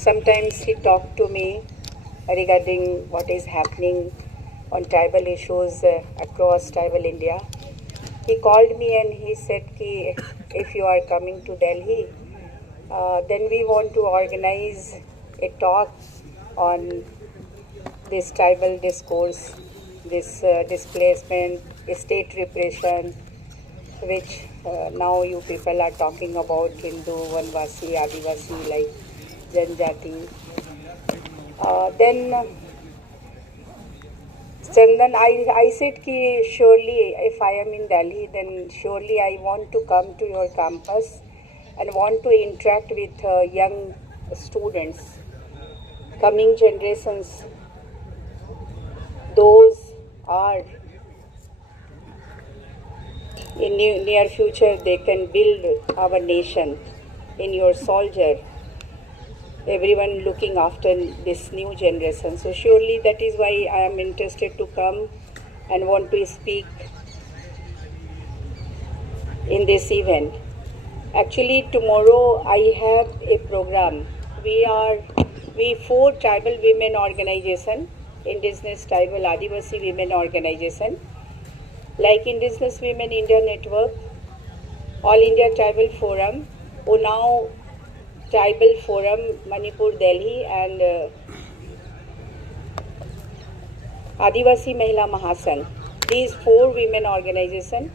Sometimes he talked to me regarding what is happening on tribal issues across tribal India. He called me and he said ki if you are coming to Delhi, then we want to organize a talk on this tribal discourse, this displacement, state repression, which now you people are talking about Hindu, Vanvasi, Adivasi, like Janjati. Then Chandan, I said ki surely if I am in Delhi, then surely I want to come to your campus and want to interact with young students, coming generations. Those are in near future they can build our nation in your soldier. Everyone looking after this new generation. So surely that is why I am interested to come and want to speak in this event. Actually, tomorrow I have a program. We 4 tribal women organization, Indigenous Tribal Adivasi Women Organization, like Indigenous Women India Network, All India Tribal Forum, Unnao Tribal Forum, Manipur, Delhi, and Adivasi Mahila Mahasangh. These 4 women organizations,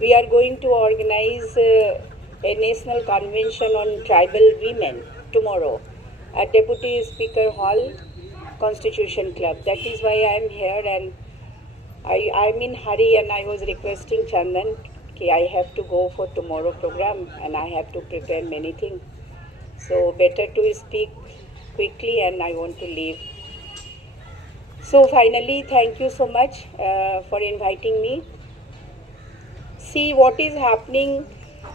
we are going to organize a national convention on tribal women tomorrow at Deputy Speaker Hall, Constitution Club. That is why I am here, and I'm in hurry, and I was requesting Chandan कि I have to go for tomorrow program and I have to prepare many things. So better to speak quickly, and I want to leave. So finally, thank you so much for inviting me. See what is happening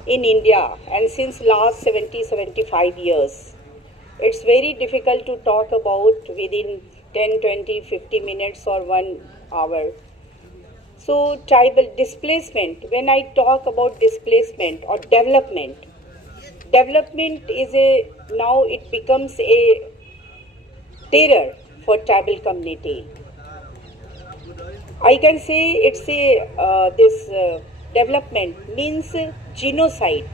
in India, and since last 70-75 years. It's very difficult to talk about within 10, 20, 50 minutes or 1 hour. So tribal displacement, when I talk about displacement or development is now it becomes a terror for tribal community. I can say it's this development means genocide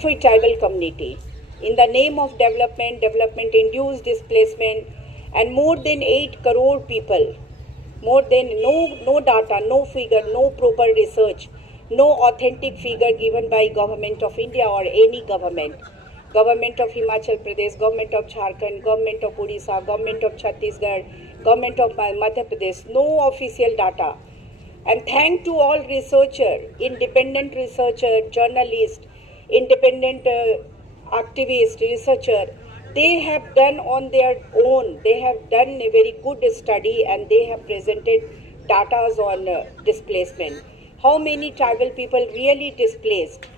for tribal community. In the name of development induced displacement, and more than 8 crore people, more than no data, no figure, no proper research, no authentic figure given by government of India or any government of Himachal Pradesh, government of Jharkhand, government of Odisha, government of Chhattisgarh, government of Madhya Pradesh, no official data. And thank to all researchers, independent researcher, journalists, independent activists, researcher, they have done on their own, they have done a very good study, and they have presented data on displacement. How many tribal people really displaced?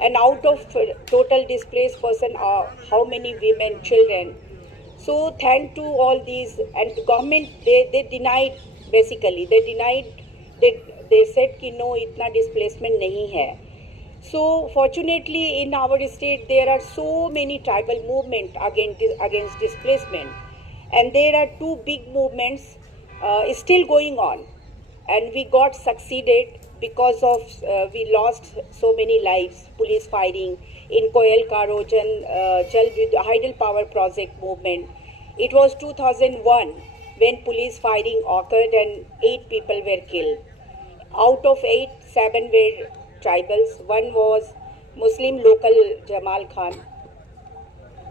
And out of total displaced person are how many women, children? So thank to all these, and the government, they denied, basically, they said कि no, इतना displacement नहीं है. So fortunately in our state there are so many tribal movements against displacement, and there are 2 big movements still going on, and we got succeeded because of we lost so many lives. Police firing in Koel Karo Hydel Power Project movement. It was 2001 when police firing occurred and 8 people were killed. Out of 8, 7 were tribals. 1 was Muslim local Jamal Khan.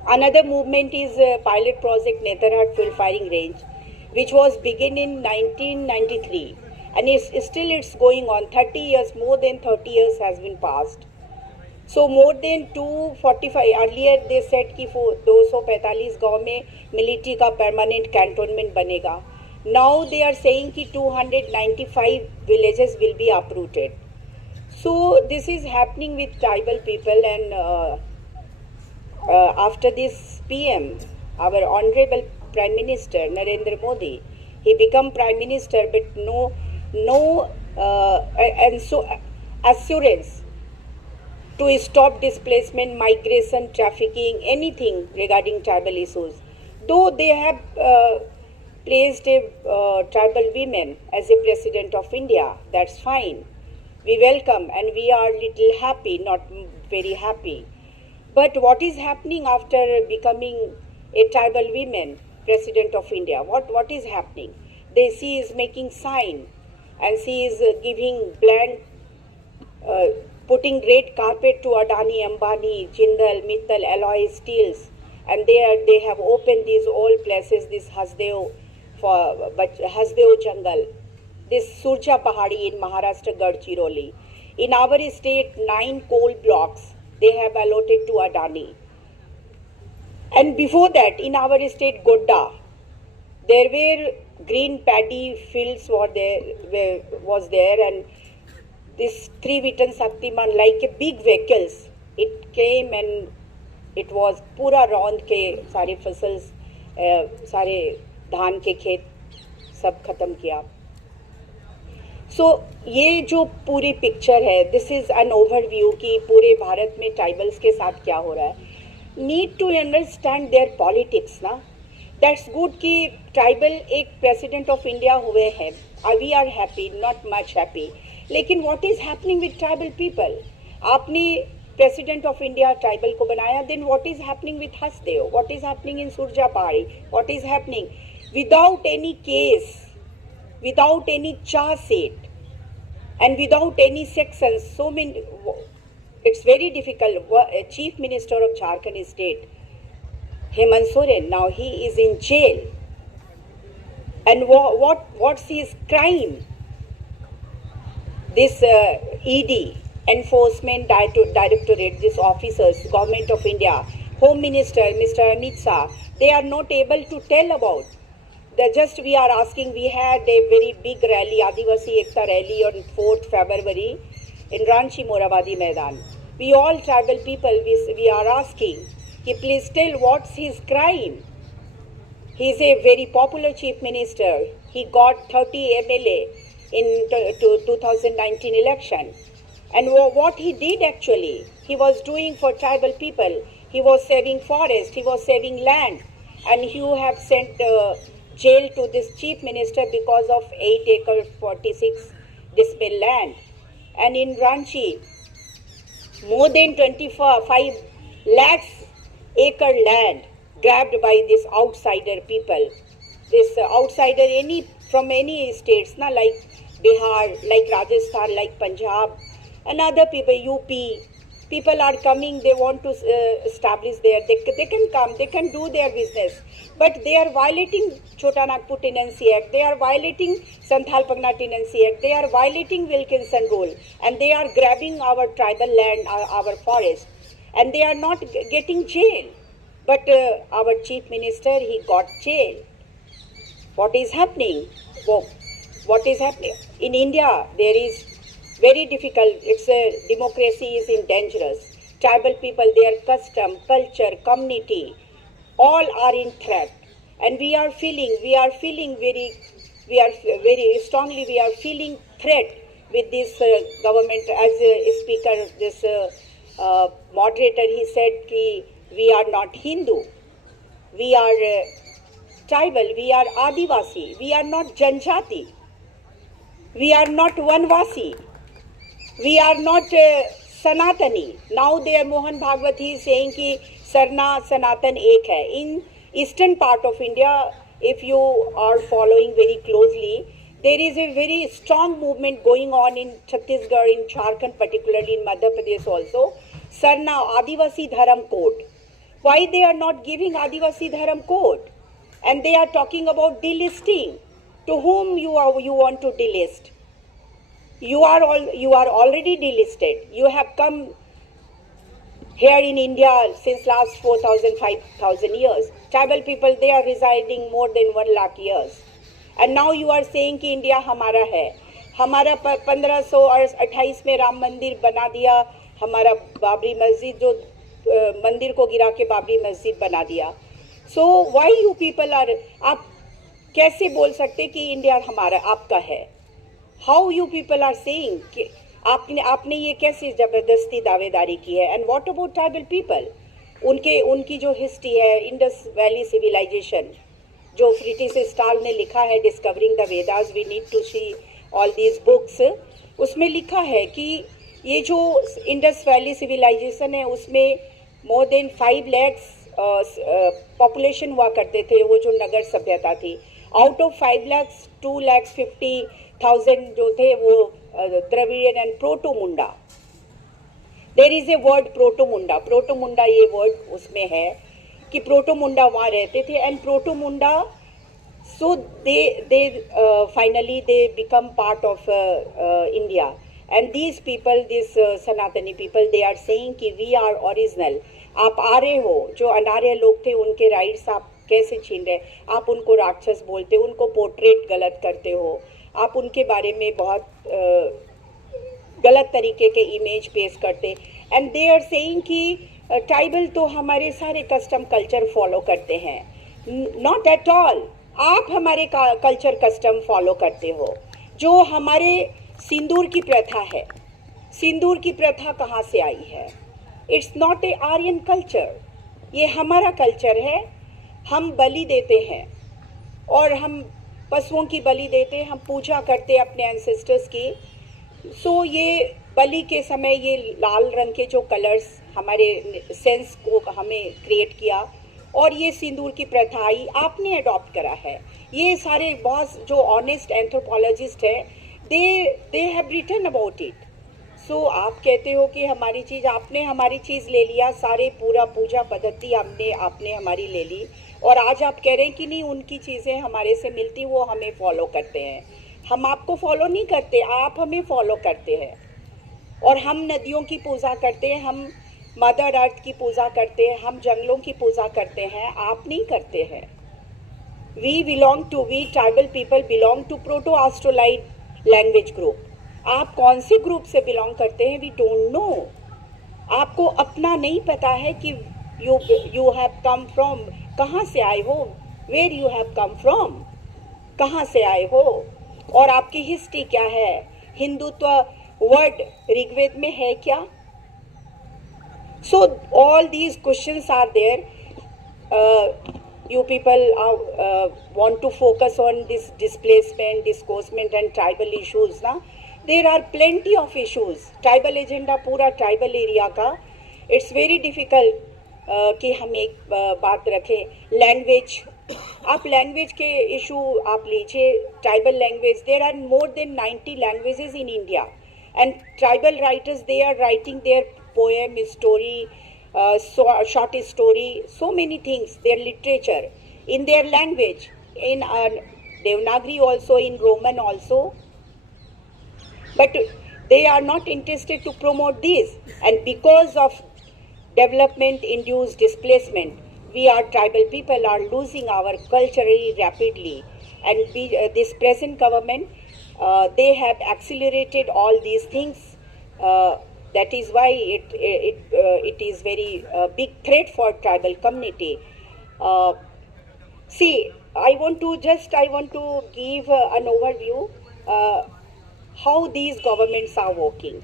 Another movement is pilot project Netarhat Fuel Firing Range, which was begun in 1993, and it's going on. 30 years, more than 30 years has been passed. So more than 245, earlier they said कि 245 गांव में military का permanent cantonment बनेगा. Now they are saying कि 295 villages will be uprooted. So this is happening with tribal people, and after this PM, our honorable Prime Minister Narendra Modi, he become Prime Minister, but no and so assurance to stop displacement, migration, trafficking, anything regarding tribal issues. Though they have placed a tribal women as a president of India, that's fine. We welcome and we are little happy, not very happy. But what is happening after becoming a tribal woman president of India? What is happening? She is making sign and she is giving bland, putting red carpet to Adani, Ambani, Jindal, Mittal, Alloy Steels, and they have opened these all places, this Hasdeo Jungle, this Surja Pahadi in Maharashtra, Gadchiroli. In our state, 9 coal blocks they have allotted to Adani. And before that, in our state, Godda, there were green paddy fields was there, and this 3-ton Shaktiman, like a big vehicles, it came and it was पूरा रौंद के सारे फसल, सारे धान के खेत सब खत्म किया. So ये जो पूरी पिक्चर है, this is an overview कि पूरे भारत में ट्राइबल्स के साथ क्या हो रहा है. Need to understand their politics ना. That's good कि ट्राइबल एक प्रेसिडेंट ऑफ इंडिया हुए हैं. We are happy, not much happy. लेकिन what is happening with tribal people? आपने प्रेसिडेंट ऑफ इंडिया ट्राइबल को बनाया, then what is happening with Hasdeo? What is happening in Surja Pahadi? What is happening? Without any case, without any charge sheet, and without any sections, so many, it's very difficult. Chief Minister of Jharkhand State, Hemant Soren, now he is in jail. And what's his crime? This ED, Enforcement Directorate, these officers, Government of India, Home Minister, Mr. Amit Shah, they are not able to tell about. Just we are asking, we had a very big rally, Adivasi Ekta rally on 4th February in Ranchi Moravadi Maidan. We all tribal people, we are asking, please tell what's his crime. He is a very popular chief minister. He got 30 MLA in 2019 election. And what he did actually, he was doing for tribal people. He was saving forest, he was saving land. And you have sent jail to this chief minister because of 8 acre 46 decimal land. And in Ranchi, more than 25 lakhs acre land grabbed by this outsider people. This outsider from any states, like Bihar, like Rajasthan, like Punjab, and other people, UP. People are coming, they want to establish there. They can come, they can do their business. But they are violating Chota Nagpur Tenancy Act, they are violating Santhal Pagna Tenancy Act, they are violating Wilkinson Rule, and they are grabbing our tribal land, our forest, and they are not getting jail. But our chief minister, he got jail. What is happening? What is happening? In India, there is very difficult. It's a democracy is in dangerous. Tribal people, their custom, culture, community, all are in threat. And we are feeling very strongly, we are feeling threat with this government. As a speaker, this moderator, he said ki we are not Hindu, we are tribal, we are Adivasi, we are not Janjati, we are not Vanvasi, we are not Sanatani. Now there Mohan Bhagwat is saying ki Sarna Sanatan Ek hai. In eastern part of India, if you are following very closely, there is a very strong movement going on in Chhattisgarh, in Jharkhand, particularly in Madhya Pradesh also. Sarna Adivasi Dharam Code. Why they are not giving Adivasi Dharam Code? And they are talking about delisting. To whom you want to delist? You are already delisted. You have come here in India since last 4,000, 5,000 years. Tribal people, they are residing more than 1 lakh years. And now you are saying कि India हमारा है. हमारा 1528 में राम मंदिर बना दिया, हमारा बाबरी मस्जिद जो मंदिर को गिरा के बाबरी मस्जिद बना दिया. So why you people are, आप कैसे बोल सकते कि इंडिया हमारा आपका है? How you people are saying कि आपने आपने ये कैसे जबरदस्ती दावेदारी की है? And what about tribal people? उनकी जो हिस्ट्री है, इंडस वैली सिविलाइजेशन, जो फ्रिटिस स्टाल ने लिखा है, discovering the Vedas, we need to see all these books, उसमें लिखा है कि ये जो इंडस वैली सिविलाइजेशन है उसमें मोर देन 5 lakhs पॉपुलेशन हुआ करते थे, वो जो नगर सभ्यता थी। आउट ऑफ 5 lakhs 2,50,000 जो थे वो Dravidian and Proto Munda. There is a word Proto Munda, Proto Munda ये वर्ड उसमें है कि प्रोटोमुंडा वहाँ रहते थे। And Proto Munda, so they finally they become part of India, and these people, this Sanatani people, they are saying कि we are original। आप आ रहे हो, जो अनार्य लोग थे उनके राइट्स आप कैसे छीन रहे? आप उनको राक्षस बोलते हो, उनको पोर्ट्रेट गलत करते हो, आप उनके बारे में बहुत गलत तरीके के इमेज पेश करते। एंड दे आर सेइंग कि ट्राइबल तो हमारे सारे कस्टम कल्चर फॉलो करते हैं। नॉट एट ऑल, आप हमारे कल्चर कस्टम फॉलो करते हो। जो हमारे सिंदूर की प्रथा है, सिंदूर की प्रथा कहाँ से आई है? It's not a Aryan culture, ये हमारा कल्चर है। हम बलि देते हैं और हम पशुओं की बलि देते हैं, हम पूजा करते हैं अपने एंसेस्टर्स की। सो ये बलि के समय ये लाल रंग के जो कलर्स हमारे सेंस को हमें क्रिएट किया, और ये सिंदूर की प्रथा आई, आपने अडॉप्ट करा है। ये सारे बहुत जो ऑनेस्ट एंथ्रोपोलॉजिस्ट है, they have written about it. So आप कहते हो कि हमारी चीज़, आपने हमारी चीज़ ले लिया, सारे पूरा पूजा पद्धति आपने हमारी ले ली, और आज आप कह रहे हैं कि नहीं उनकी चीज़ें हमारे से मिलती, वो हमें फॉलो करते हैं। हम आपको फॉलो नहीं करते, आप हमें फॉलो करते हैं। और हम नदियों की पूजा करते हैं, हम मदर अर्थ की पूजा करते हैं, हम जंगलों की पूजा करते हैं, आप नहीं करते हैं। We tribal people belong to proto Australoid language group. आप कौन से ग्रुप से बिलोंग करते हैं? We don't know. आपको अपना नहीं पता है कि यू हैव कम फ्रॉम, कहाँ से आए हो, where you have come from, कहाँ से आए हो, और आपकी हिस्ट्री क्या है। हिंदुत्व वर्ड ऋग्वेद में है क्या? So all these questions are there. You people want to focus on this displacement, discouragement and tribal issues ना? There are plenty of issues. Tribal agenda पूरा tribal area का, it's very difficult कि हम एक बात रखें। Language, आप language के issue आप लीजिए, tribal language, there are more than 90 languages in India, and tribal writers, they are writing their poem, story, short story, so many things, their literature in their language, in Devanagari also, in Roman also, but they are not interested to promote these. And because of development induced displacement, we are tribal people are losing our culturally rapidly, and this present government, they have accelerated all these things. That is why it is very big threat for tribal community. See, I want to give an overview how these governments are working.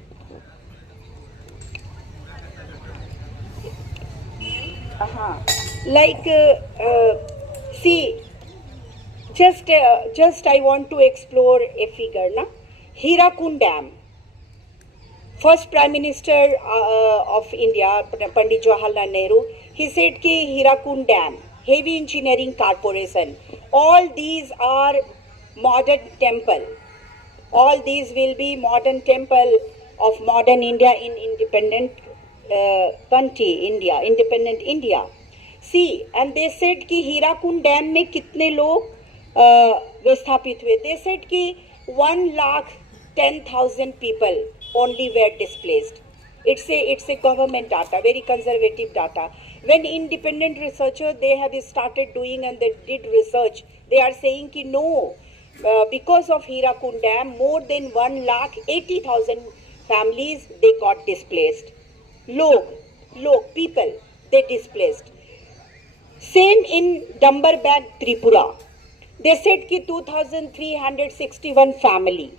Like see, just I want to explore a figure na. Hirakud Dam. First Prime Minister of India, Pandit Jawaharlal Nehru, he said कि Hirakud Dam, Heavy Engineering Corporation, all these are modern temple. All these will be modern temple of modern India in independent country, India, independent India. See, and they said कि Hirakud Dam में कितने लोग विस्थापित हुए? They said कि 1,10,000 people only were displaced. It's a government data, very conservative data. When independent researchers, they have started doing and they did research, they are saying कि no, because of Hirakud Dam, more than 1,80,000 families, they got displaced. People, they displaced. Same in Dumberbag, Tripura. They said कि 2,361 family,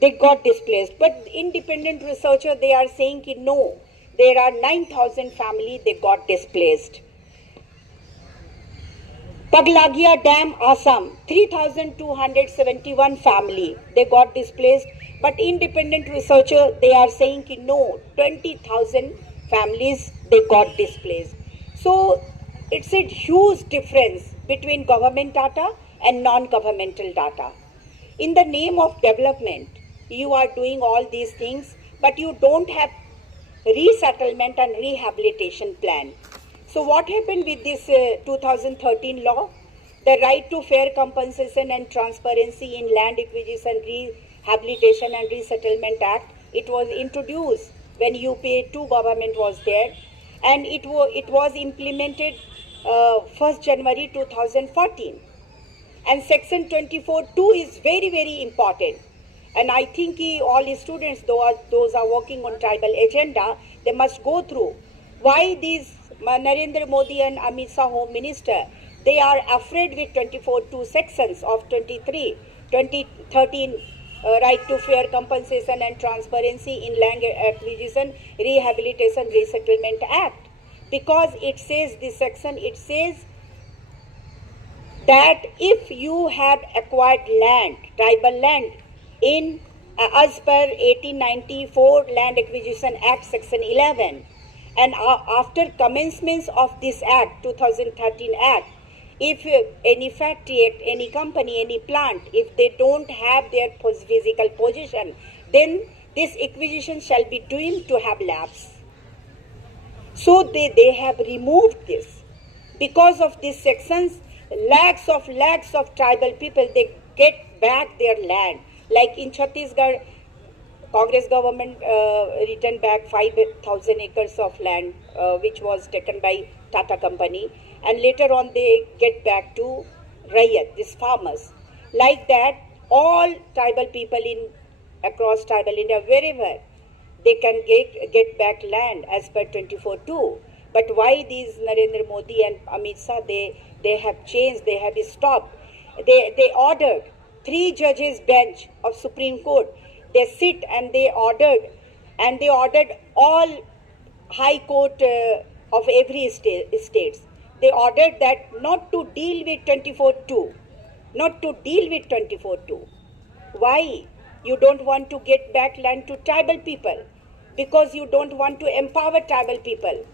they got displaced. But independent researcher, they are saying ki no, there are 9,000 families they got displaced. Paglagia Dam, Assam, 3,271 family they got displaced. But independent researcher, they are saying ki no, 20,000 families they got displaced. So it's a huge difference between government data and non-governmental data. In the name of development, you are doing all these things, but you don't have resettlement and rehabilitation plan. So what happened with this 2013 law? The Right to Fair Compensation and Transparency in Land Acquisition, Rehabilitation and Resettlement Act, it was introduced when UPA 2 government was there, and it was implemented 1st January 2014. And section 24(2) is very, very important. And I think all students, those are working on tribal agenda, they must go through why these Narendra Modi and Amit Shah Home Minister, they are afraid with 24(2) sections of 2013 Right to Fair Compensation and Transparency in Land Acquisition, Rehabilitation, Resettlement Act. Because it says, this section, it says that if you have acquired land, tribal land, in as per 1894 Land Acquisition Act section 11, and after commencement of this act, 2013 act, if any factory, any company, any plant, if they don't have their physical position, then this acquisition shall be deemed to have lapse. So they have removed this. Because of these sections, lakhs of tribal people, they get back their land. Like in Chhattisgarh, Congress government returned back 5,000 acres of land, which was taken by Tata company, and later on they get back to Rayat, these farmers. Like that, all tribal people across tribal India, wherever, they can get back land as per 24(2). But why these Narendra Modi and Amit Shah, they have changed, they have stopped. They ordered 3 judges bench of Supreme Court. They sit and they ordered all High Court of every states. They ordered that not to deal with 24(2), not to deal with 24(2). Why? You don't want to get back land to tribal people because you don't want to empower tribal people.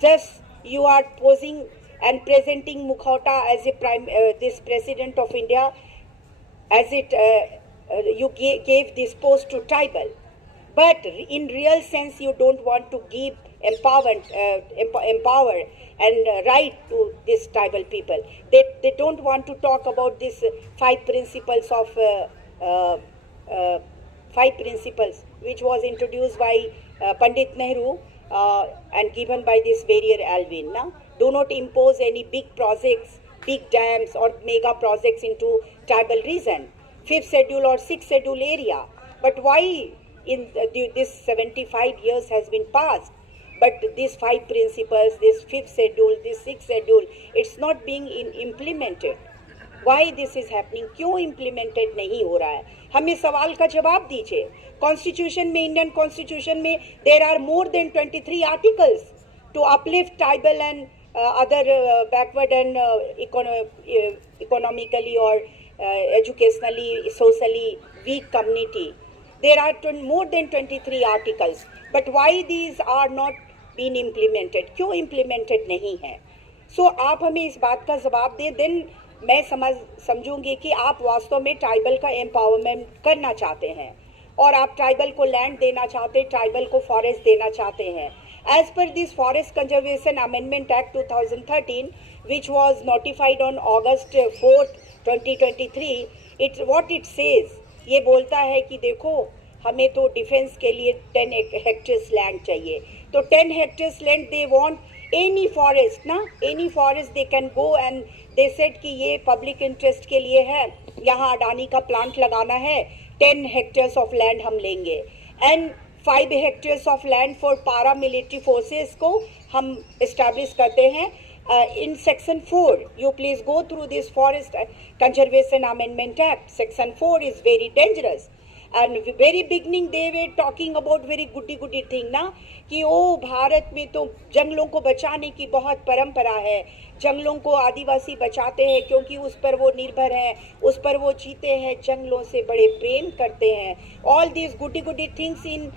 Just you are posing and presenting Mukhota as this president of India, as you gave this post to tribal. But in real sense, you don't want to give empower and right to these tribal people. They don't want to talk about these 5 principles of 5 principles, which was introduced by Pandit Nehru and given by this Barrier Alvin. Now, do not impose any big projects, big dams or mega projects into tribal region, 5th schedule or 6th schedule area. But why in this 75 years has been passed, but these 5 principles, this 5th schedule, this 6th schedule, it's not being implemented. Why this is happening? क्यों implemented नहीं हो रहा है? हमें सवाल का जवाब दीजिए. Constitution में, Indian Constitution में, there are more than 23 articles to uplift tribal and other backward and economically or educationally, socially weak community. There are more than 23 articles. But why these are not being implemented? क्यों implemented नहीं है? So आप हमें इस बात का जवाब दें, then मैं समझूंगी कि आप वास्तव में ट्राइबल का एम्पावरमेंट करना चाहते हैं और आप ट्राइबल को लैंड देना चाहते हैं, ट्राइबल को फॉरेस्ट देना चाहते हैं. As per this Forest Conservation Amendment Act 2013, which was notified on August 4th, 2023, what it says, ये बोलता है कि देखो हमें तो डिफेंस के लिए 10 hectares लैंड चाहिए. तो 10 hectares land they want any forest, ना any forest they can go and they said कि ये पब्लिक इंटरेस्ट के लिए है, यहाँ अडानी का प्लांट लगाना है, 10 hectares of land हम लेंगे and 5 hectares of land for paramilitary forces को हम establish करते हैं. In section 4, you please go through this Forest Conservation Amendment Act. Section 4 is very dangerous. And very beginning they were talking about very goody thing ना, कि ओ भारत में तो जंगलों को बचाने की बहुत परंपरा है, जंगलों को आदिवासी बचाते हैं क्योंकि उस पर वो निर्भर हैं, उस पर वो जीते हैं, जंगलों से बड़े प्रेम करते हैं. All these goody things in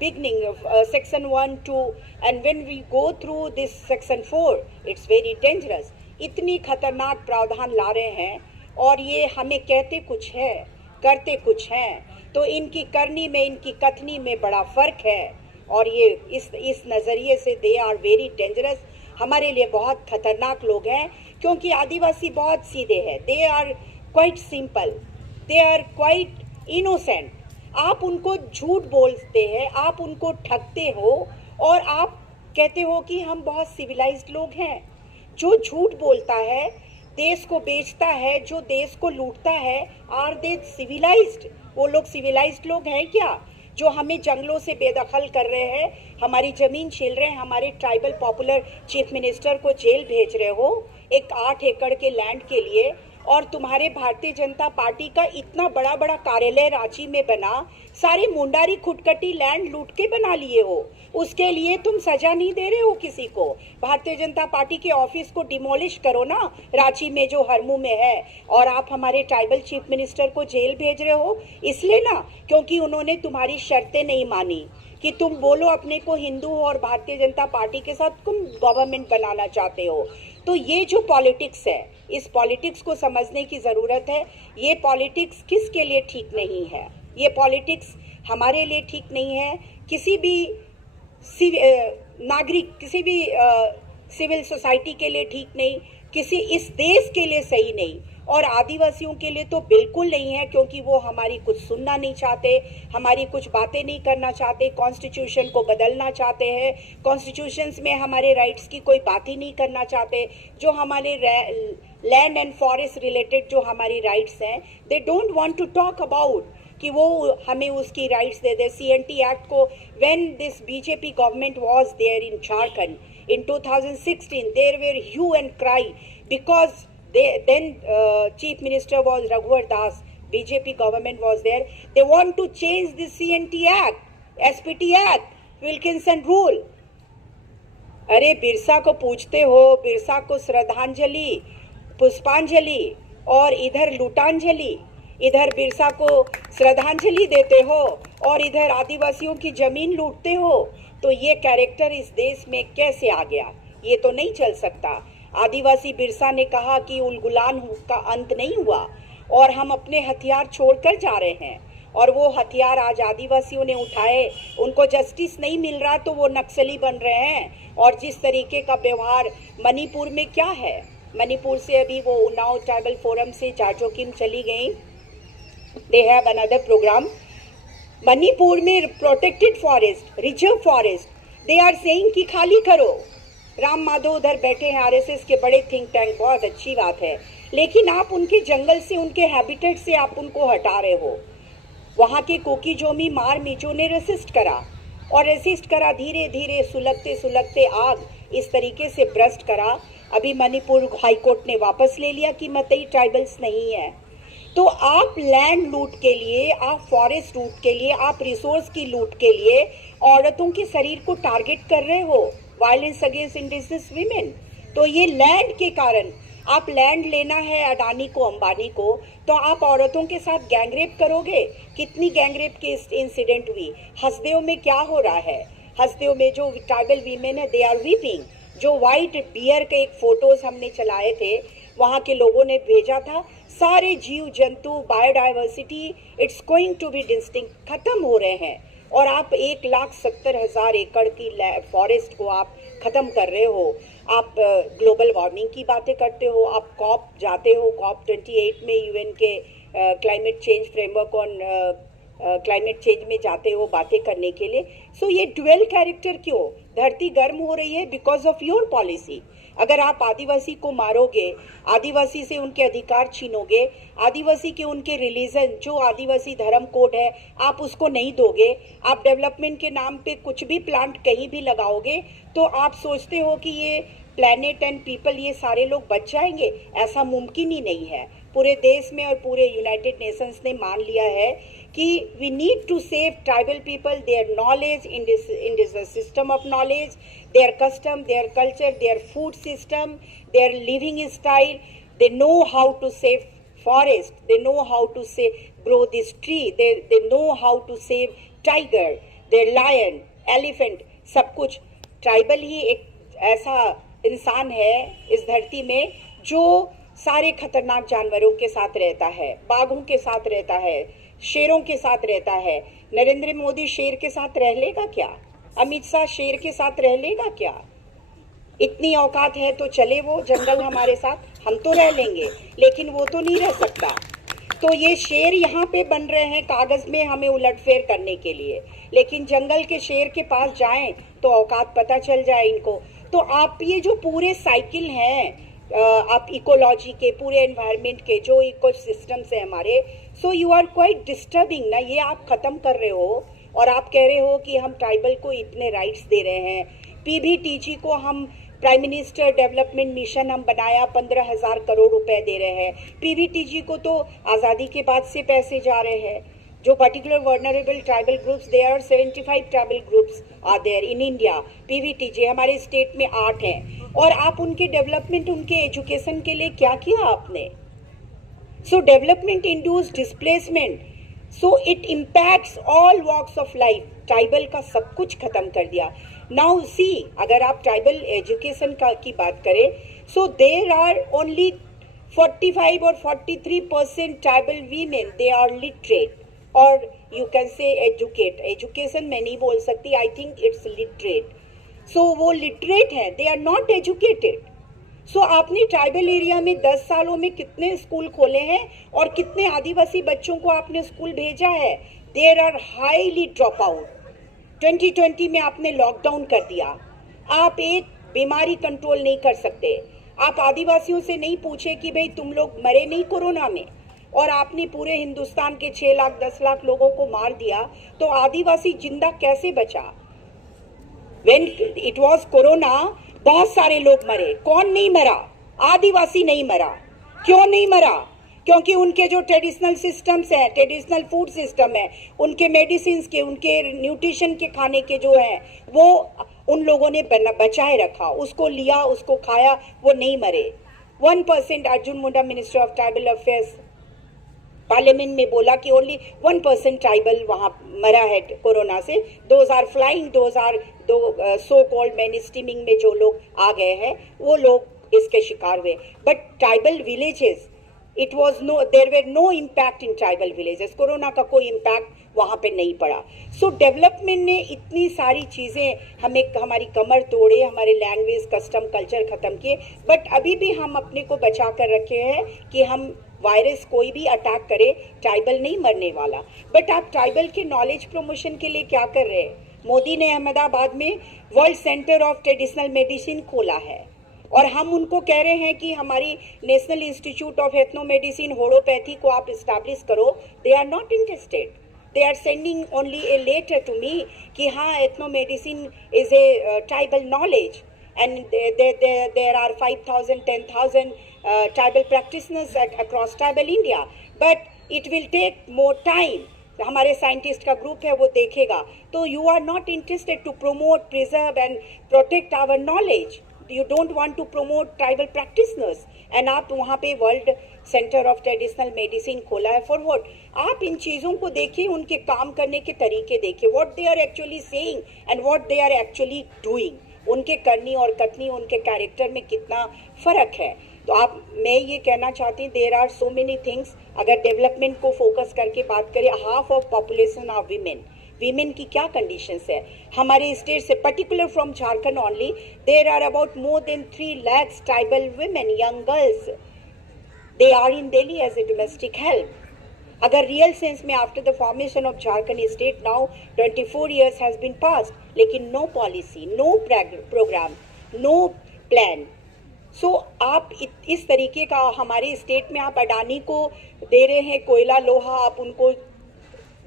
beginning of section 1, 2, and when we go through this section 4, it's very dangerous. इतनी खतरनाक प्रावधान ला रहे हैं और ये हमें कहते कुछ है, करते कुछ हैं. तो इनकी करनी में, इनकी कथनी में बड़ा फर्क है. और ये इस नज़रिए से दे आर वेरी डेंजरस, हमारे लिए बहुत खतरनाक लोग हैं, क्योंकि आदिवासी बहुत सीधे हैं. They are quite simple, they are quite innocent. आप उनको झूठ बोलते हैं, आप उनको ठगते हो और आप कहते हो कि हम बहुत सिविलाइज्ड लोग हैं. जो झूठ बोलता है, देश को बेचता है, जो देश को लूटता है, आर दे सिविलाइज्ड? वो लोग सिविलाइज्ड लोग हैं क्या? जो हमें जंगलों से बेदखल कर रहे हैं, हमारी जमीन छीन रहे हैं, हमारे ट्राइबल पॉपुलर चीफ मिनिस्टर को जेल भेज रहे हो एक 8 एकड़ के लैंड के लिए, और तुम्हारे भारतीय जनता पार्टी का इतना बड़ा कार्यालय रांची में बना, सारे मुंडारी खुटकटी लैंड लूट के बना लिए हो, उसके लिए तुम सजा नहीं दे रहे हो किसी को. भारतीय जनता पार्टी के ऑफिस को डिमोलिश करो ना, रांची में जो हरमू में है, और आप हमारे ट्राइबल चीफ मिनिस्टर को जेल भेज रहे हो इसलिए ना, क्योंकि उन्होंने तुम्हारी शर्तें नहीं मानी कि तुम बोलो अपने को हिंदू और भारतीय जनता पार्टी के साथ तुम गवर्नमेंट बनाना चाहते हो. तो ये जो पॉलिटिक्स है, इस पॉलिटिक्स को समझने की ज़रूरत है. ये पॉलिटिक्स किसके लिए ठीक नहीं है? ये पॉलिटिक्स हमारे लिए ठीक नहीं है, किसी भी नागरिक, किसी भी सिविल सोसाइटी के लिए ठीक नहीं, किसी इस देश के लिए सही नहीं, और आदिवासियों के लिए तो बिल्कुल नहीं है, क्योंकि वो हमारी कुछ सुनना नहीं चाहते, हमारी कुछ बातें नहीं करना चाहते, कॉन्स्टिट्यूशन को बदलना चाहते हैं, कॉन्स्टिट्यूशंस में हमारे राइट्स की कोई बात ही नहीं करना चाहते. जो हमारे लैंड एंड फॉरेस्ट रिलेटेड जो हमारी राइट्स हैं, they don't want to talk about कि वो हमें उसकी राइट्स दे दे. CNT एक्ट को when this BJP government was there in Jharkhand in 2016, there were hue and cry because then Chief Minister was Raghuvar Das, BJP government was there. They want to change the CNT Act, SPT Act, Wilkinson Rule. अरे बिरसा को पूछते हो, बिरसा को श्रद्धांजलि, पुष्पांजलि, और इधर लूटांजलि. इधर बिरसा को श्रद्धांजलि देते हो और इधर आदिवासियों की जमीन लूटते हो. तो ये कैरेक्टर इस देश में कैसे आ गया? ये तो नहीं चल सकता. आदिवासी बिरसा ने कहा कि उलगुलान का अंत नहीं हुआ और हम अपने हथियार छोड़कर जा रहे हैं, और वो हथियार आज आदिवासियों ने उठाए. उनको जस्टिस नहीं मिल रहा तो वो नक्सली बन रहे हैं. और जिस तरीके का व्यवहार मणिपुर में क्या है, मणिपुर से अभी वो उन्नाव ट्राइबल फोरम से जाजोकिम चली गई, they have another programme. Manipur में protected forest, reserve forest, they are saying कि खाली करो. राम माधव उधर बैठे हैं, RSS के बड़े थिंक टैंक, बहुत अच्छी बात है, लेकिन आप उनके जंगल से, उनके हैबिटेट से आप उनको हटा रहे हो. वहाँ के कोकीजोमी मार मिजो ने रेसिस्ट करा, और रेसिस्ट करा, धीरे धीरे सुलगते सुलगते आग इस तरीके से ब्रस्ट करा. अभी मणिपुर हाईकोर्ट ने वापस ले लिया कि मतई ट्राइबल्स नहीं है. तो आप लैंड लूट के लिए, आप फॉरेस्ट लूट के लिए, आप रिसोर्स की लूट के लिए औरतों के शरीर को टारगेट कर रहे हो, वायलेंस अगेंस्ट इंडिजिनस वीमेन. तो ये लैंड के कारण, आप लैंड लेना है अडानी को, अंबानी को, तो आप औरतों के साथ गैंगरेप करोगे. कितनी गैंगरेप की इंसिडेंट हुई. हसदेव में क्या हो रहा है? हसदेव में जो ट्राइबल वीमेन है, दे आर वीपिंग. जो वाइट बियर के एक फोटोज हमने चलाए थे, वहाँ के लोगों ने भेजा था, सारे जीव जंतु, biodiversity, it's going to be distinct, खत्म हो रहे हैं. और आप 1,70,000 एकड़ की फॉरेस्ट को आप ख़त्म कर रहे हो. आप ग्लोबल वार्मिंग की बातें करते हो, आप कॉप जाते हो, COP 28 में UN के climate change framework on climate change में जाते हो बातें करने के लिए. सो ये ड्यूअल कैरेक्टर क्यों? धरती गर्म हो रही है बिकॉज ऑफ योर पॉलिसी. अगर आप आदिवासी को मारोगे, आदिवासी से उनके अधिकार छीनोगे, आदिवासी के उनके रिलीजन, जो आदिवासी धर्म कोड है, आप उसको नहीं दोगे, आप डेवलपमेंट के नाम पे कुछ भी प्लांट कहीं भी लगाओगे, तो आप सोचते हो कि ये प्लैनेट एंड पीपल, ये सारे लोग बच जाएंगे? ऐसा मुमकिन ही नहीं है. पूरे देश में और पूरे यूनाइटेड नेशंस ने मान लिया है कि we need to save tribal people, their knowledge in this system of knowledge, their custom, their culture, their food system, their living style. They know how to save forest, they know how to grow this tree, they know how to save tiger, their lion, elephant, सब कुछ. Tribal ही एक ऐसा इंसान है इस धरती में जो सारे खतरनाक जानवरों के साथ रहता है, बाघों के साथ रहता है, शेरों के साथ रहता है. नरेंद्र मोदी शेर के साथ रह लेगा क्या? अमित शाह शेर के साथ रह लेगा क्या? इतनी औकात है तो चले वो जंगल हमारे साथ, हम तो रह लेंगे, लेकिन वो तो नहीं रह सकता. तो ये शेर यहाँ पे बन रहे हैं कागज में हमें उलटफेर करने के लिए, लेकिन जंगल के शेर के पास जाएं तो औकात पता चल जाए इनको. तो आप ये जो पूरे साइकिल हैं आप इकोलॉजी के, पूरे एनवायरनमेंट के जो इको सिस्टम्स है हमारे, so you are quite disturbing ना. ये आप खत्म कर रहे हो और आप कह रहे हो कि हम ट्राइबल को इतने राइट्स दे रहे हैं. पीबीटीजी को हम प्राइम मिनिस्टर डेवलपमेंट मिशन हम बनाया, 15,000 करोड़ रुपए दे रहे हैं. पीवीटीजी को तो आज़ादी के बाद से पैसे जा रहे हैं. जो particular vulnerable tribal groups, there are 75 tribal groups are there in India. PVTG हमारे स्टेट में 8 हैं और आप उनके डेवलपमेंट, उनके एजुकेशन के लिए क्या किया आपने? So development induce displacement, so it impacts all walks of life. Tribal का सब कुछ खत्म कर दिया. नाउ सी, अगर आप ट्राइबल एजुकेशन की बात करें, सो देर आर ओनली 45 और 43% tribal women, they are literate, और you can say educate. Education मैं नहीं बोल सकती, I think it's literate. So वो लिटरेट हैं, they are not educated. So आपने ट्राइबल एरिया में 10 सालों में कितने स्कूल खोले हैं और कितने आदिवासी बच्चों को आपने स्कूल भेजा है? There are highly drop out. 2020 में आपने लॉकडाउन कर दिया. आप एक बीमारी कंट्रोल नहीं कर सकते. आप आदिवासियों से नहीं पूछे कि भाई तुम लोग मरे नहीं कोरोना में, और आपने पूरे हिंदुस्तान के 6 लाख 10 लाख लोगों को मार दिया, तो आदिवासी जिंदा कैसे बचा? When it was कोरोना, बहुत सारे लोग मरे. कौन नहीं मरा? आदिवासी नहीं मरा. क्यों नहीं मरा? क्योंकि उनके जो ट्रेडिशनल सिस्टम्स हैं, ट्रेडिशनल फूड सिस्टम है, उनके मेडिसिन के, उनके न्यूट्रिशन के खाने के जो हैं, वो उन लोगों ने बचाए रखा, उसको लिया, उसको खाया, वो नहीं मरे. 1% Arjun Munda, minister of tribal affairs, parliament में बोला कि ओनली 1% ट्राइबल वहाँ मरा है कोरोना से. Those are flying, those are so called main streaming में जो लोग आ गए हैं, वो लोग इसके शिकार हुए. But tribal villages, it was no, there were no impact in tribal villages. Corona का कोई इम्पैक्ट वहाँ पे नहीं पड़ा. सो डेवलपमेंट ने इतनी सारी चीज़ें हमें, हमारी कमर तोड़े, हमारे लैंग्वेज, कस्टम, कल्चर ख़त्म किए. बट अभी भी हम अपने को बचा कर रखे हैं कि हम वायरस कोई भी अटैक करे, ट्राइबल नहीं मरने वाला. बट आप ट्राइबल के नॉलेज प्रमोशन के लिए क्या कर रहे हैं? मोदी ने अहमदाबाद में world centre of traditional medicine खोला है, और हम उनको कह रहे हैं कि हमारी national institute of ethno medicine, homeopathy को आप इस्टेब्लिश करो. They are not interested. They are sending only a letter to me कि हाँ, ethno medicine is a tribal knowledge, and there are 5,000, 10,000 tribal practitioners across tribal India, but it will take more time. हमारे scientist का group है, वो देखेगा. तो you are not interested to promote, preserve and protect our knowledge. You don't want to promote tribal practitioners, and आप वहाँ पे world centre of traditional medicine खोला है. For what? आप इन चीज़ों को देखिए, उनके काम करने के तरीके देखिए, what they are actually saying and what they are actually doing. उनके करनी और कथनी, उनके कैरेक्टर में कितना फ़र्क है. तो मैं ये कहना चाहती हूँ, there are so many things. अगर डेवलपमेंट को फोकस करके बात करें, half of population of women की क्या कंडीशंस है हमारे स्टेट से, particular from Jharkhand only, there are about more than 3 lakhs tribal women, young girls. They are in Delhi as a domestic help. अगर रियल सेंस में after the formation of Jharkhand state, now 24 years has been passed, लेकिन no policy, no programme, no plan. So आप इस तरीके का हमारे state में आप अडानी को दे रहे हैं कोयला, लोहा, आप उनको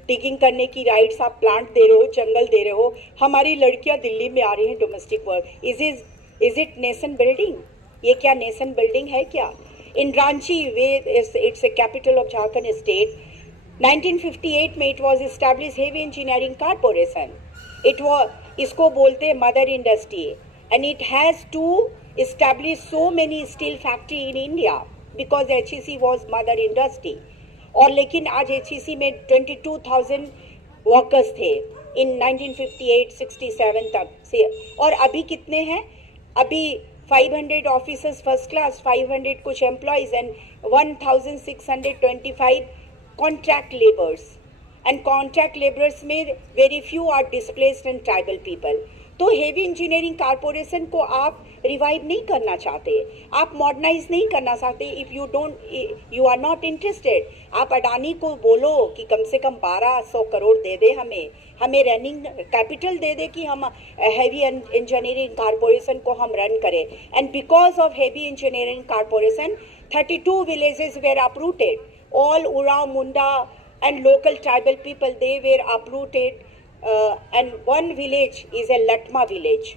डिगिंग करने की राइट्स, आप प्लांट दे रहे हो, जंगल दे रहे हो. हमारी लड़कियां दिल्ली में आ रही हैं domestic work. Is it nation building? ये क्या नेशन बिल्डिंग है क्या? In Ranchi, it's a capital of Jharkhand state, 1958 में it was established heavy engineering corporation. It was, इसको बोलते हैं mother industry, and it has to establish so many steel factory in India because HEC was mother industry. और लेकिन आज HEC में 22,000 workers थे in 1958-67 तक से, और अभी कितने हैं? अभी 500 ऑफिसर्स फर्स्ट क्लास, 500 कुछ employees and 1625 contract labours, and contract labours में very few are displaced and tribal people. तो हेवी इंजीनियरिंग कॉरपोरेशन को आप रिवाइव नहीं करना चाहते, आप मॉडर्नाइज नहीं करना चाहते. If you are not interested, आप अडानी को बोलो कि कम से कम 1200 करोड़ दे दे, हमें रनिंग कैपिटल दे दे कि हम हेवी इंजीनियरिंग कॉरपोरेशन को हम रन करें. And because of heavy engineering corporation 32 villages were uprooted. All Uraw, Munda and local tribal people, they were uprooted. And one village is a Latma village.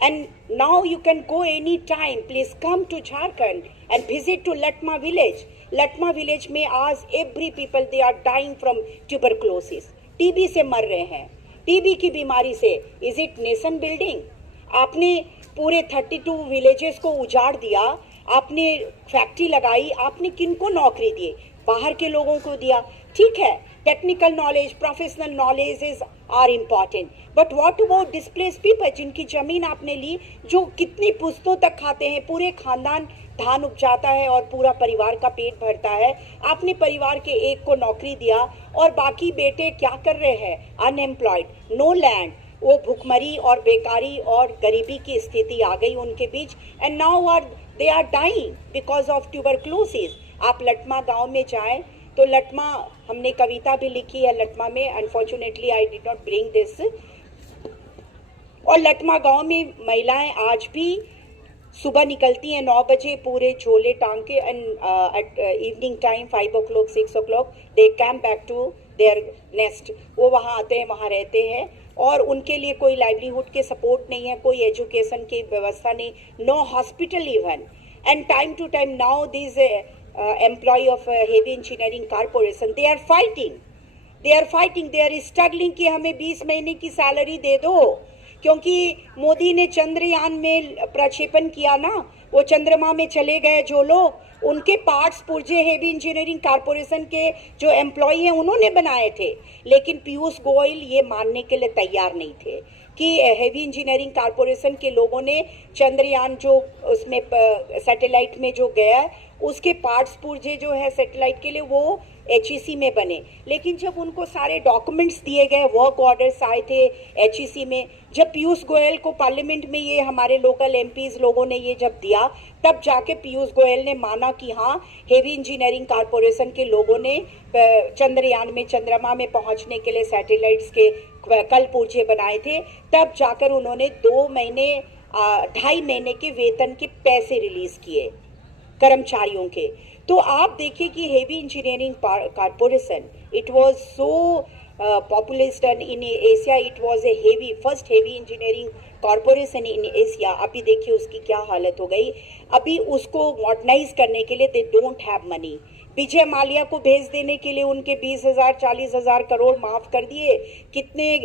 And now you can go any time. Please come to Jharkhand and visit to Latma village. Latma village में आज every people they are dying from tuberculosis. TB से मर रहे हैं, TB की बीमारी से. Is it nation building? आपने पूरे 32 villages को उजाड़ दिया, आपने फैक्ट्री लगाई, आपने किनको नौकरी दी? बाहर के लोगों को दिया. ठीक है, technical knowledge, professional knowledge is are important, but what about displace people जिनकी जमीन आपने ली, जो कितनी पुश्तों तक खाते हैं, पूरे खानदान धान उपजाता है और पूरा परिवार का पेट भरता है. आपने परिवार के एक को नौकरी दिया और बाकी बेटे क्या कर रहे हैं? Unemployed, no land. वो भुखमरी और बेकारी और गरीबी की स्थिति आ गई उनके बीच. And now they are dying because of tuberculosis. आप लटमा गांव में जाएं तो लटमा, हमने कविता भी लिखी है लटमा में, unfortunately I did not bring this. और लटमा गांव में महिलाएं आज भी सुबह निकलती हैं 9 बजे पूरे झोले टांग के, and at evening time 5 o'clock 6 o'clock they came back to their nest. वो वहाँ आते हैं, वहाँ रहते हैं, और उनके लिए कोई लाइवलीहुड के सपोर्ट नहीं है, कोई एजुकेशन की व्यवस्था नहीं, no hospital even. And time to time now this employee of heavy engineering corporation, they are fighting, they are struggling कि हमें 20 महीने की सैलरी दे दो, क्योंकि मोदी ने चंद्रयान में प्रक्षेपण किया ना, वो चंद्रमा में चले गए जो लोग, उनके पार्ट्स पुर्जे हेवी इंजीनियरिंग कॉरपोरेशन के जो एम्प्लॉय हैं उन्होंने बनाए थे. लेकिन पीयूष गोयल ये मानने के लिए तैयार नहीं थे कि हेवी इंजीनियरिंग कॉरपोरेशन के लोगों ने चंद्रयान जो उसमें सैटेलाइट में जो गया उसके पार्ट्स पुर्जे जो है सैटेलाइट के लिए वो HEC में बने. लेकिन जब उनको सारे डॉक्यूमेंट्स दिए गए, वर्क ऑर्डर्स आए थे HEC में, जब पीयूष गोयल को पार्लियामेंट में ये हमारे लोकल MPs लोगों ने ये जब दिया, तब जाके पीयूष गोयल ने माना कि हाँ हेवी इंजीनियरिंग कॉरपोरेशन के लोगों ने चंद्रयान में, चंद्रमा में पहुंचने के लिए सैटेलाइट्स के कल पुर्जे बनाए थे. तब जाकर उन्होंने 2 महीने 2.5 महीने के वेतन के पैसे रिलीज किए कर्मचारियों के. तो आप देखिए कि heavy engineering corporation, it was so popular in Asia, it was a first heavy engineering corporation in Asia. अभी देखिए उसकी क्या हालत हो गई. अभी उसको मॉडर्नाइज करने के लिए they don't have money. Vijay Mallya को भेज देने के लिए उनके 20,000 40,000 करोड़ माफ कर दिए, कितने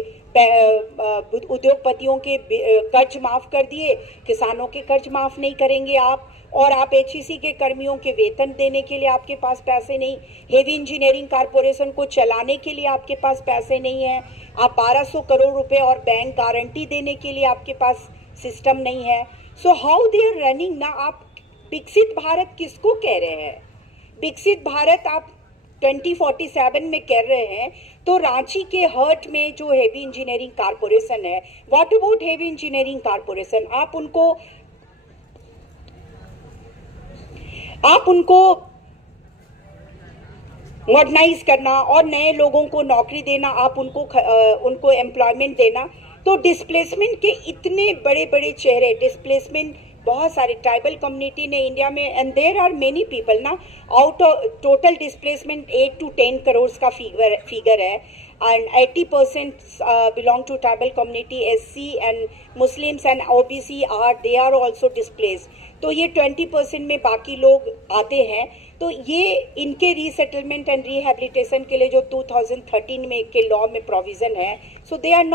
उद्योगपतियों के कर्ज माफ कर दिए, किसानों के कर्ज माफ नहीं करेंगे आप. और आप HEC के कर्मियों के वेतन देने के लिए आपके पास पैसे नहीं, हेवी इंजीनियरिंग कॉरपोरेशन को चलाने के लिए आपके पास पैसे नहीं है, आप 1200 करोड़ रुपए और बैंक गारंटी देने के लिए आपके पास सिस्टम नहीं है. So how they are running ना. आप विकसित भारत किसको कह रहे हैं? विकसित भारत आप 2047 में कर रहे हैं, तो रांची के हर्ट में जो हेवी इंजीनियरिंग कॉरपोरेशन है, what about heavy engineering corporation? आप उनको मॉडर्नाइज करना और नए लोगों को नौकरी देना, आप उनको एम्प्लॉयमेंट देना. तो डिस्प्लेसमेंट के इतने बड़े बड़े चेहरे, डिस्प्लेसमेंट बहुत सारे ट्राइबल कम्युनिटी ने इंडिया में, and there are many people ना, out of total displacement 8 to 10 crore का फिगर है. and 80% belong to tribal community. SC and Muslims and OBC they are also displaced. तो ये 20% में बाकी लोग आते हैं. तो ये इनके रीसेटलमेंट एंड रिहेबिलिटेशन के लिए जो 2013 में के लॉ में प्रोविजन है, so they are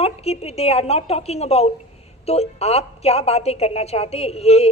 not talking about. तो आप क्या बातें करना चाहते ये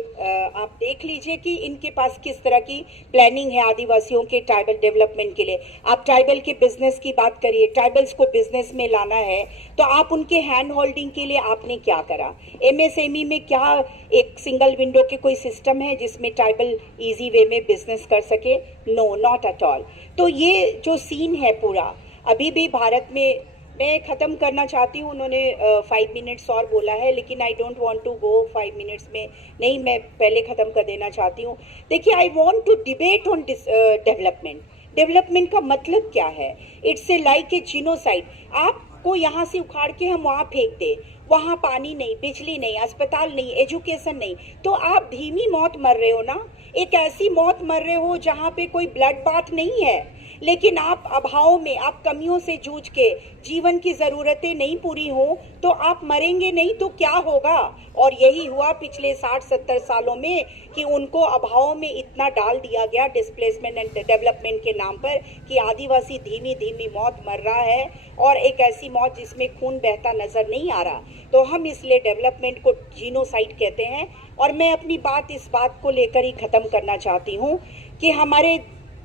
आप देख लीजिए कि इनके पास किस तरह की प्लानिंग है आदिवासियों के ट्राइबल डेवलपमेंट के लिए. आप ट्राइबल के बिजनेस की बात करिए, ट्राइबल्स को बिजनेस में लाना है तो आप उनके हैंड होल्डिंग के लिए आपने क्या करा. MSME में क्या एक सिंगल विंडो के कोई सिस्टम है जिसमें ट्राइबल इजी वे में बिजनेस कर सके? No, not at all. तो ये जो सीन है पूरा अभी भी भारत में, मैं ख़त्म करना चाहती हूँ. उन्होंने 5 मिनट्स और बोला है, लेकिन I don't want to go 5 minutes में. नहीं, मैं पहले ख़त्म कर देना चाहती हूँ. देखिए, I want to debate on development. Development का मतलब क्या है? It's a like a genocide. आपको यहाँ से उखाड़ के हम वहाँ फेंक दें, वहाँ पानी नहीं, बिजली नहीं, अस्पताल नहीं, एजुकेशन नहीं, तो आप धीमी मौत मर रहे हो ना. एक ऐसी मौत मर रहे हो जहाँ पे कोई ब्लड बाथ नहीं है, लेकिन आप अभाव में, आप कमियों से जूझ के जीवन की ज़रूरतें नहीं पूरी हो तो आप मरेंगे नहीं तो क्या होगा. और यही हुआ पिछले 60-70 सालों में कि उनको अभाव में इतना डाल दिया गया डिस्प्लेसमेंट एंड डेवलपमेंट के नाम पर कि आदिवासी धीमी धीमी मौत मर रहा है, और एक ऐसी मौत जिसमें खून बहता नजर नहीं आ रहा. तो हम इसलिए डेवलपमेंट को जीनोसाइड कहते हैं. और मैं अपनी बात इस बात को लेकर ही ख़त्म करना चाहती हूँ कि हमारे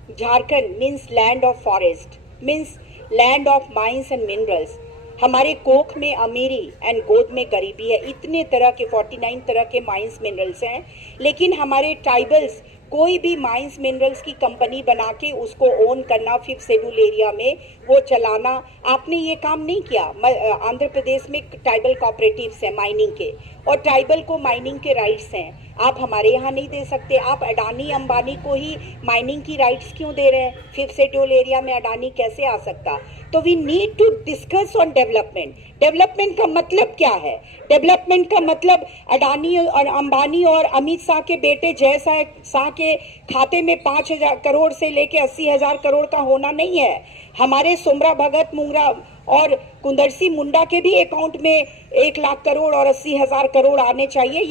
Jharkhand means land of forest, means land of mines and minerals. हमारे कोख में अमीरी एंड गोद में गरीबी है. इतने तरह के 49 तरह के माइंस मिनरल्स हैं, लेकिन हमारे ट्राइबल्स कोई भी माइंस मिनरल्स की कंपनी बना के उसको ओन करना, 5th शेड्यूल एरिया में वो चलाना, आपने ये काम नहीं किया. आंध्र प्रदेश में ट्राइबल कोऑपरेटिव्स हैं माइनिंग के, और ट्राइबल को माइनिंग के राइट्स हैं. आप हमारे यहाँ नहीं दे सकते. आप अडानी अंबानी को ही माइनिंग की राइट्स क्यों दे रहे हैं? 5th शेड्यूल एरिया में अडानी कैसे आ सकता? तो we need to discuss on development. Development का मतलब क्या है? डेवलपमेंट का मतलब अडानी और अंबानी और अमित शाह के बेटे जय शाह के खाते में 5,000 करोड़ से लेके 80,000 करोड़ का होना नहीं है. हमारे सोमरा भगत मुंगरा और कुंदरसी मुंडा के भी अकाउंट में 1 लाख करोड़ और 80,000 करोड़ आने चाहिए.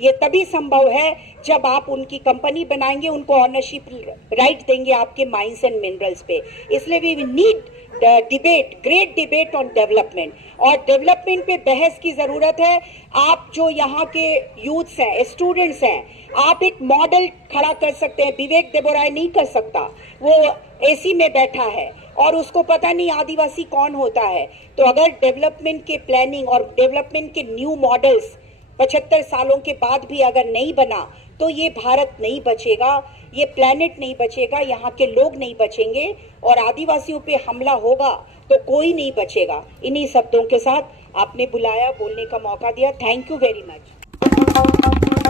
ये तभी संभव है जब आप उनकी कंपनी बनाएंगे, उनको ऑनरशिप राइट देंगे आपके माइंस एंड मिनरल्स पे. इसलिए we need debate, great debate on development. और डेवलपमेंट पे बहस की जरूरत है. आप जो यहाँ के यूथ्स हैं, स्टूडेंट्स हैं, आप एक मॉडल खड़ा कर सकते हैं. विवेक देबोराय नहीं कर सकता, वो AC में बैठा है और उसको पता नहीं आदिवासी कौन होता है. तो अगर डेवलपमेंट के प्लानिंग और डेवलपमेंट के न्यू मॉडल्स 75 सालों के बाद भी अगर नहीं बना तो ये भारत नहीं बचेगा, ये प्लेनेट नहीं बचेगा, यहाँ के लोग नहीं बचेंगे, और आदिवासियों पे हमला होगा तो कोई नहीं बचेगा. इन्हीं शब्दों के साथ आपने बुलाया, बोलने का मौका दिया. Thank you very much.